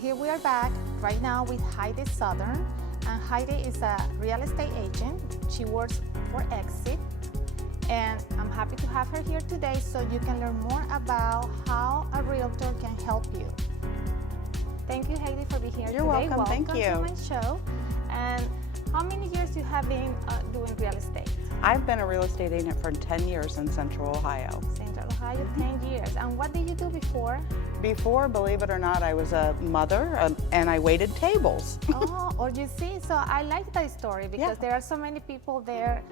here we are back right now with HEIDI Suttner. And HEIDI is a real estate agent. She works for Exit. And I'm happy to have her here today so you can learn more about how a realtor can help you. Thank you, HEIDI, for being here today. You're welcome. Thank you. Welcome to my show. And how many years you have been doing real estate? I've been a real estate agent for 10 years in Central Ohio. Central Ohio, 10 years. And what did you do before? Before, believe it or not, I was a mother and I waited tables. Oh, or you see, so I like that story because there are so many people there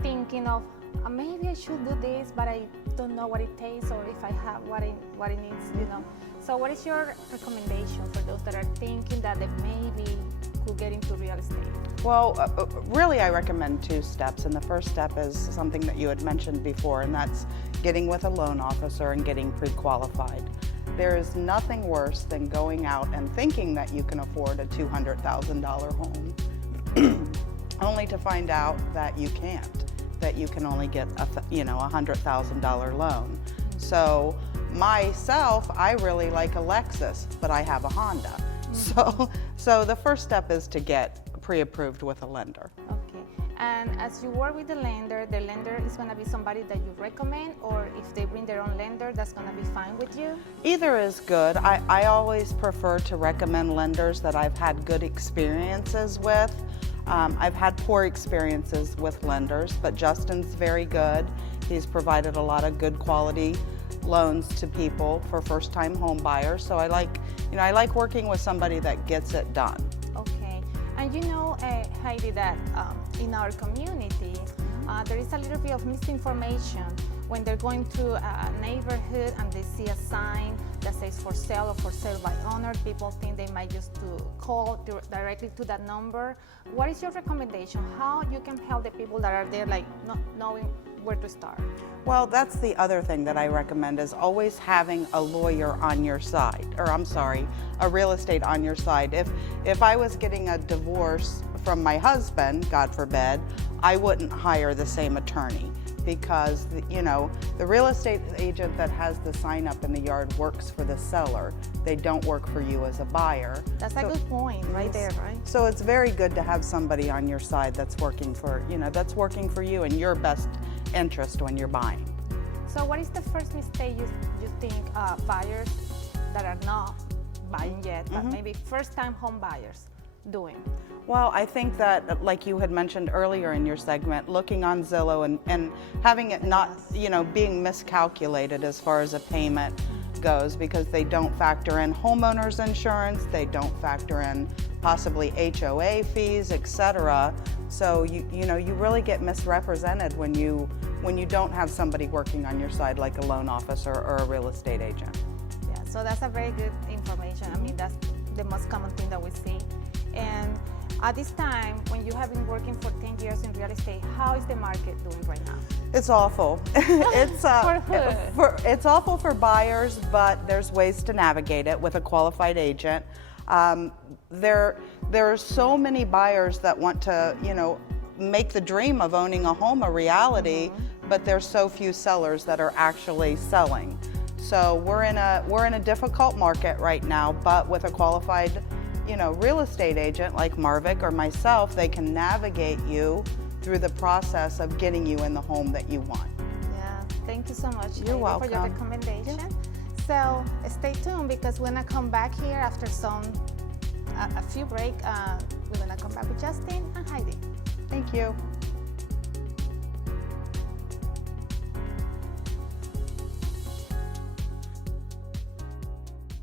thinking of maybe I should do this, but I don't know what it takes or if I have what it needs, you know. So what is your recommendation for those that are thinking that they maybe could get into real estate? Well, really I recommend 2 steps, and the first step is something that you had mentioned before, and that's getting with a loan officer and getting pre-qualified. There is nothing worse than going out and thinking that you can afford a $200,000 home, only to find out that you can't, that you can only get a $100,000 loan. So myself, I really like a Lexus, but I have a Honda. So the first step is to get pre-approved with a lender. Okay, and as you work with the lender is going to be somebody that you recommend, or if they bring their own lender, that's going to be fine with you? Either is good. I always prefer to recommend lenders that I've had good experiences with. I've had poor experiences with lenders, but Justin's very good. He's provided a lot of good quality loans to people for first-time home buyers. So I like working with somebody that gets it done. Okay, and you know, HEIDI, that in our community, there is a little bit of misinformation when they're going to a neighborhood and they see a sign that says for sale or for sale by owner. People think they might just call directly to that number. What is your recommendation? How you can help the people that are there, like not knowing where to start? Well, that's the other thing that I recommend, is always having a lawyer on your side, or I'm sorry, a real estate on your side. If I was getting a divorce from my husband, God forbid, I wouldn't hire the same attorney, because the real estate agent that has the sign up in the yard works for the seller. They don't work for you as a buyer. That's a good point right there, right? So it's very good to have somebody on your side that's working for you and your best interest when you're buying. So what is the first mistake you think buyers that are not buying yet, but maybe first-time home buyers doing? Well, I think that, like you had mentioned earlier in your segment, looking on Zillow and having it not, being miscalculated as far as a payment goes, because they don't factor in homeowners insurance, they don't factor in possibly HOA fees, etc. So you really get misrepresented when you don't have somebody working on your side like a loan officer or a real estate agent. Yeah, so that's a very good information. I mean, that's the most common thing that we see. And at this time, when you have been working for 10 years in real estate, how is the market doing right now? It's awful. It's For who? It's awful for buyers, but there's ways to navigate it with a qualified agent. There are so many buyers that want to, make the dream of owning a home a reality, but there's so few sellers that are actually selling. So we're in a difficult market right now, but with a qualified real estate agent like Marvick or myself, they can navigate you through the process of getting you in the home that you want. Yeah, thank you so much. You're welcome. For your recommendation. Yeah. So stay tuned, because we're gonna come back here after a few breaks. We're gonna come back with Justin and HEIDI. Thank you.